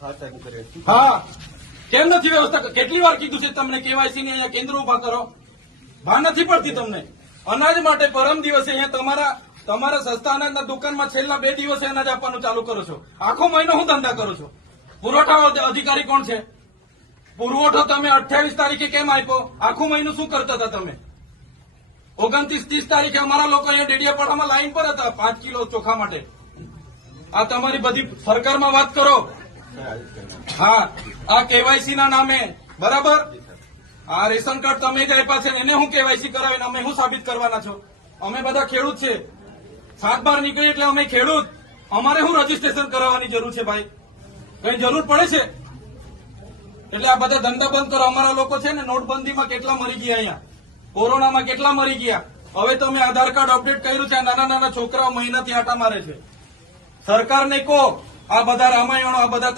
હા, કેમ નથી વ્યવસ્થા? કેટલી વાર કીધું છે તમને કેવાયસી ની અહીંયા કેન્દ્ર ઉભા કરો? ભાન નથી પડતી તમને? અનાજ માટે પરમ દિવસે અહીંયા તમારા સસ્તા અનાજના દુકાનમાં છેલ્લા 2 દિવસે અનાજ આપવાનું ચાલુ કરો છો. આખો મહિનો હું ધંધા કરો છો? પુરવઠા અધિકારી કોણ છે? પુરવઠો તમે 28 તારીખે કેમ આપ્યો? આખું મહિનું શું કરતા હતા તમે? 29-30 તારીખે અમારા લોકો અહીંયા ડેડિયાપાડામાં લાઈન પર હતા 5 કિલો ચોખા માટે. આ તમારી બધી સરકારમાં વાત કરો. હા, આ કેવાયસી ના નામે બરાબર. આ રેશન કાર્ડ તમે જ આપ્યા છે, એને હું કેવાયસી કરાવીને અમે શું સાબિત કરવાના છો? અમે બધા ખેડૂત છે. 7/12 નીકળી એટલે અમે ખેડૂત. અમારે શું રજીસ્ટ્રેશન કરાવવાની જરૂર છે ભાઈ? કઈ જરૂર પડે છે? એટલે આ બધા ધંધા બંધ કરો. અમારા લોકો છે ને નોટબંધીમાં કેટલા મરી ગયા, અહીંયા કોરોનામાં કેટલા મરી ગયા. હવે તમે આધાર કાર્ડ અપડેટ કર્યું છે. નાના નાના છોકરાઓ મહિનાથી આટા મારે છે. સરકારને કહો આ બધા રામાયણો, આ બધા